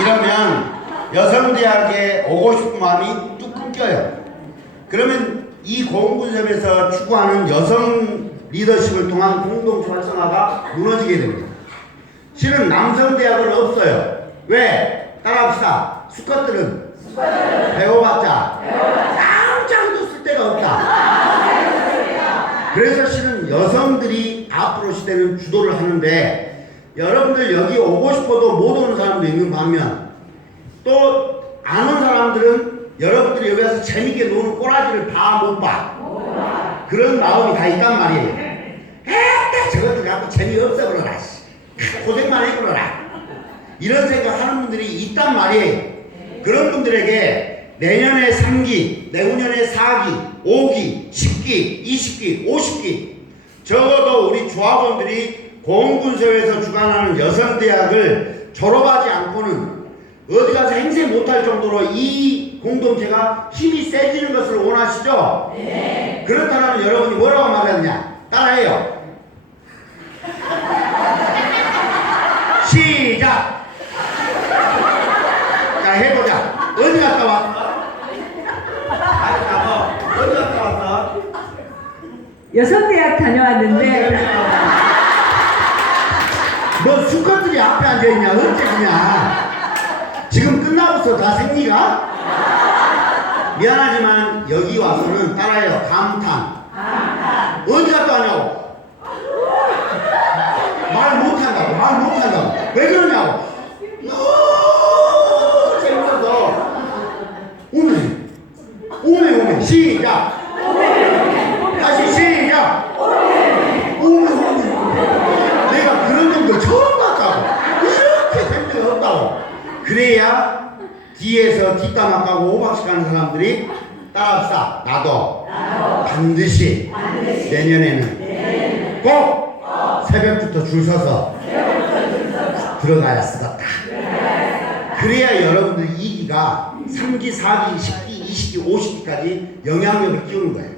이러면 여성대학에 오고 싶은 마음이 뚝 끊겨요. 그러면 이 고흥군섭에서 추구하는 여성 리더십을 통한 공동체 활성화가 무너지게 됩니다. 실은 남성대학은 없어요. 왜? 따라합시다. 수컷들은 배워봤자 짱짱도 쓸 데가 없다. 그래서 실은 여성들이 앞으로 시대는 주도를 하는데 여러분들 여기 오고 싶어도 못 오는 사람도 있는 반면 또 아는 사람들은 여러분들이 여기 와서 재밌게 노는 꼬라지를 다못 봐. 그런 마음이 다 있단 말이에요. 에따 저것들 갖고 재미없어 그러라. 씨. 고생만 해보라. 이런 생각 하는 분들이 있단 말이에요. 그런 분들에게 내년에 3기, 내후년에 4기, 5기, 10기, 20기, 50기 적어도 우리 조합원들이 공군서에서 주관하는 여성대학을 졸업하지 않고는 어디 가서 행세 못할 정도로 이 공동체가 힘이 세지는 것을 원하시죠? 네. 그렇다면 여러분이 뭐라고 말하느냐? 따라해요. 시작! 자, 해보자. 어디 갔다 왔어? 어디 갔다 왔어? 여성대학 다녀왔는데 앞에 앉아있냐? 언제 그냐? 지금 끝나고서 다 생리가? 미안하지만 여기 와서는 따라해요. 감탄. 언제 갔다 왔냐고? 말 못한다고. 말 못한다고. 왜 그러냐고. 너무 재밌어서. 오메. 오메 오메. 시작. 다시 시작. 오메 오메. 내가 그런 정도 처음 봤다고. 이렇게 재미가 없다고. 그래야 뒤에서 뒷담화 까고 오박씩 하는 사람들이 따라합시다. 나도, 반드시, 내년에는. 꼭 새벽부터 줄 서서 들어가야 쓰겠다. 그래야 여러분들 2기가 3기, 4기, 10기, 20기, 50기까지 영향력을 끼우는 거예요.